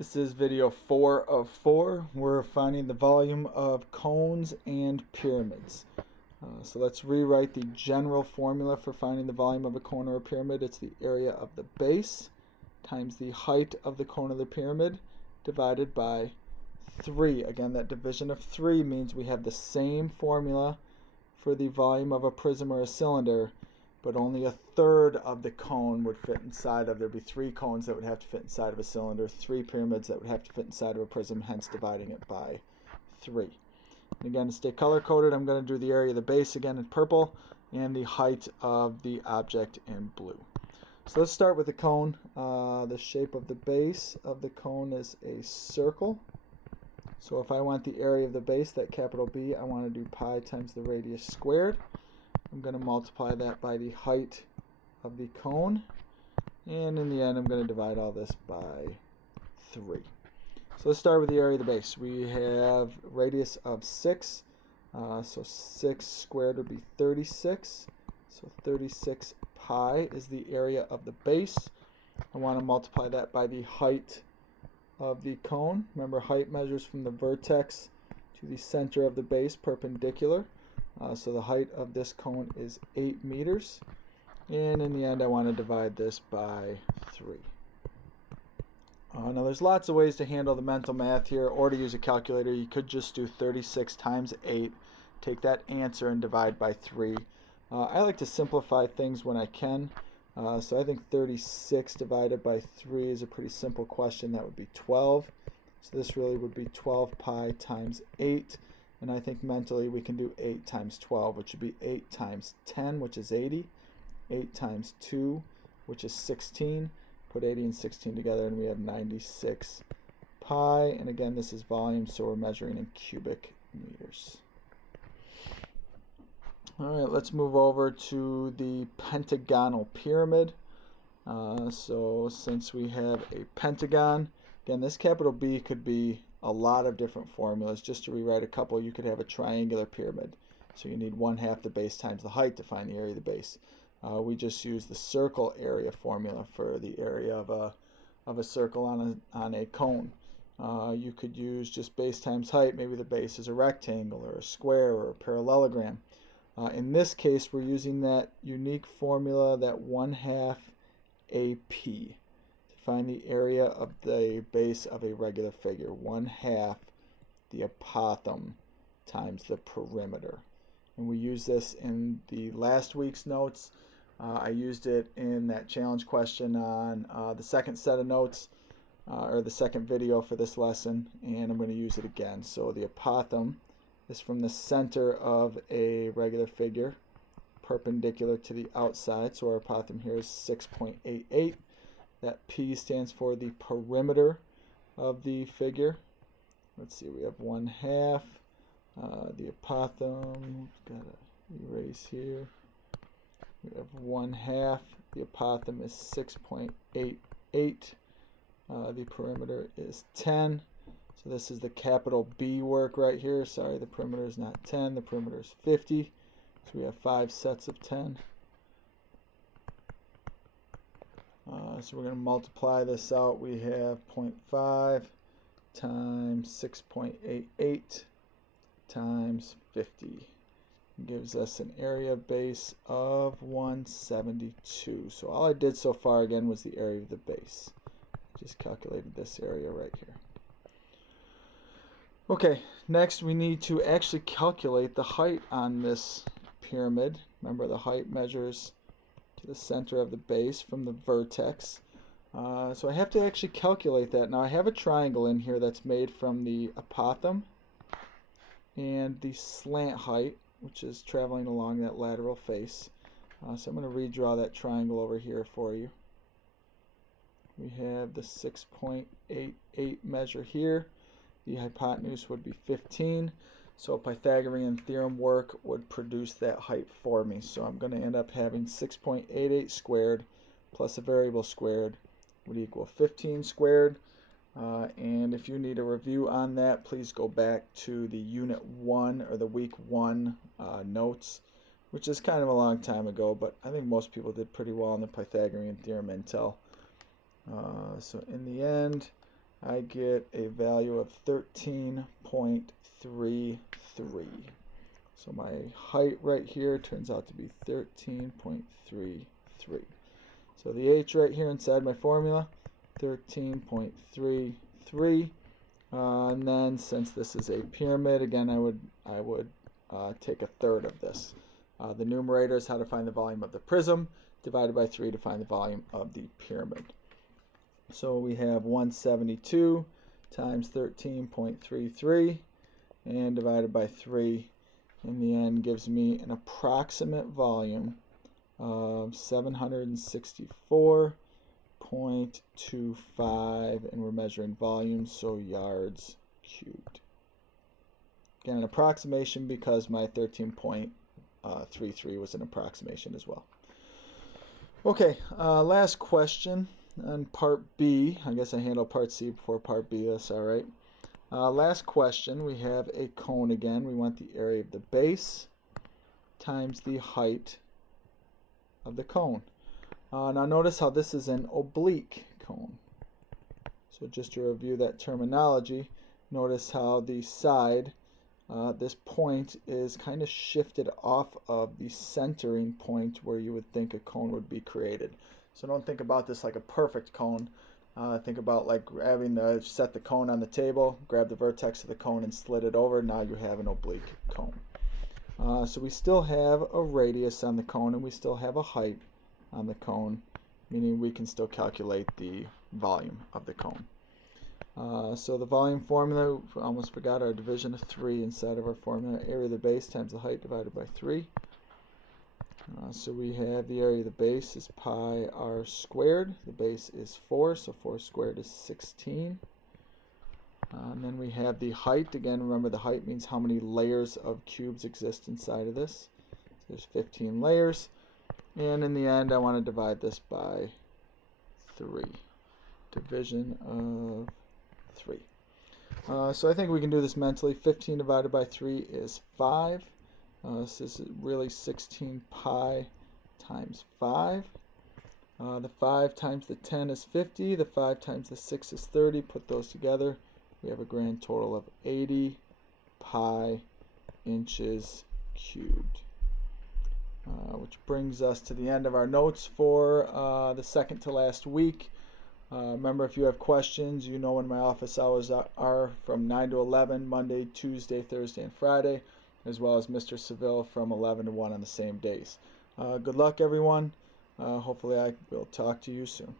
This is video 4 of 4. We're finding the volume of cones and pyramids. So let's rewrite the general formula for finding the volume of a cone or a pyramid. It's the area of the base times the height of the cone of the pyramid divided by 3. Again, that division of 3 means we have the same formula for the volume of a prism or a cylinder, but only a third of the cone would fit inside of. There'd be 3 cones that would have to fit inside of a cylinder, 3 pyramids that would have to fit inside of a prism, hence dividing it by 3. And again, to stay color-coded, I'm going to do the area of the base again in purple and the height of the object in blue. So let's start with the cone. The shape of the base of the cone is a circle. So if I want the area of the base, that capital B, I want to do pi times the radius squared. I'm going to multiply that by the height of the cone, and in the end I'm going to divide all this by 3. So let's start with the area of the base. We have radius of 6, so 6 squared would be 36, so 36 pi is the area of the base. I want to multiply that by the height of the cone. Remember, height measures from the vertex to the center of the base perpendicular. So the height of this cone is 8 meters. And in the end, I want to divide this by 3. Now, there's lots of ways to handle the mental math here, or to use a calculator. You could just do 36 times 8, take that answer and divide by 3. I like to simplify things when I can. So I think 36 divided by 3 is a pretty simple question. That would be 12. So this really would be 12 pi times 8. And I think mentally we can do 8 times 12, which would be 8 times 10, which is 80. 8 times 2, which is 16. Put 80 and 16 together and we have 96 pi. And again, this is volume, so we're measuring in cubic meters. All right, let's move over to the pentagonal pyramid. So since we have a pentagon, again, this capital B could be a lot of different formulas. Just to rewrite a couple, you could have a triangular pyramid. So you need 1/2 the base times the height to find the area of the base. We just use the circle area formula for the area of a circle on a cone. You could use just base times height. Maybe the base is a rectangle or a square or a parallelogram. In this case, we're using that unique formula, that 1/2 AP, to find the area of the base of a regular figure. 1/2 the apothem times the perimeter. And we use this in the last week's notes. I used it in that challenge question on the second set of notes, or the second video for this lesson, and I'm going to use it again. So the apothem is from the center of a regular figure, perpendicular to the outside. So our apothem here is 6.88. That P stands for the perimeter of the figure. Let's see, we have 1/2. The apothem, got to erase here. We have 1/2. The apothem is 6.88. The perimeter is 10. So this is the capital B work right here. Sorry, the perimeter is not 10. The perimeter is 50. So we have 5 sets of 10. So we're going to multiply this out. We have 0.5 times 6.88 times 50. It gives us an area base of 172. So all I did so far again was the area of the base. Just calculated this area right here. Okay, next we need to actually calculate the height on this pyramid. Remember, the height measures to the center of the base from the vertex. So I have to actually calculate that. Now I have a triangle in here that's made from the apothem and the slant height, which is traveling along that lateral face. So I'm going to redraw that triangle over here for you. We have the 6.88 measure here. The hypotenuse would be 15. So Pythagorean theorem work would produce that height for me. So I'm going to end up having 6.88 squared plus a variable squared would equal 15 squared. And if you need a review on that, please go back to the Unit 1 or the Week 1 notes, which is kind of a long time ago, but I think most people did pretty well on the Pythagorean theorem until. So in the end, I get a value of 13.33. So my height right here turns out to be 13.33. So the h right here inside my formula, 13.33. And then since this is a pyramid, again, I would take a third of this. The numerator is how to find the volume of the prism, divided by 3 to find the volume of the pyramid. So we have 172 times 13.33 and divided by 3 in the end gives me an approximate volume of 764.25, and we're measuring volume, so yards cubed. Again, an approximation because my 13.33 was an approximation as well. Okay, last question on part B. I guess I handled part C before part B. That's all right. Last question, we have a cone again. We want the area of the base times the height of the cone. Now notice how this is an oblique cone. So just to review that terminology, notice how the side, this point is kind of shifted off of the centering point where you would think a cone would be created. So don't think about this like a perfect cone. Think about like having to set the cone on the table, grab the vertex of the cone and slit it over. Now you have an oblique cone. So we still have a radius on the cone and we still have a height on the cone, meaning we can still calculate the volume of the cone. So the volume formula, almost forgot our division of 3 inside of our formula. Area of the base times the height divided by 3. So we have the area of the base is pi r squared. The base is 4, so 4 squared is 16. And then we have the height. Again, remember the height means how many layers of cubes exist inside of this. So there's 15 layers. And in the end, I want to divide this by 3. Division of 3. So I think we can do this mentally. 15 divided by 3 is 5. So this is really 16 pi times 5. The 5 times the 10 is 50. The 5 times the 6 is 30. Put those together. We have a grand total of 80 pi inches cubed. Which brings us to the end of our notes for the second to last week. Remember, if you have questions, you know when my office hours are from 9 to 11, Monday, Tuesday, Thursday, and Friday, as well as Mr. Seville from 11 to 1 on the same days. Good luck, everyone. Hopefully I will talk to you soon.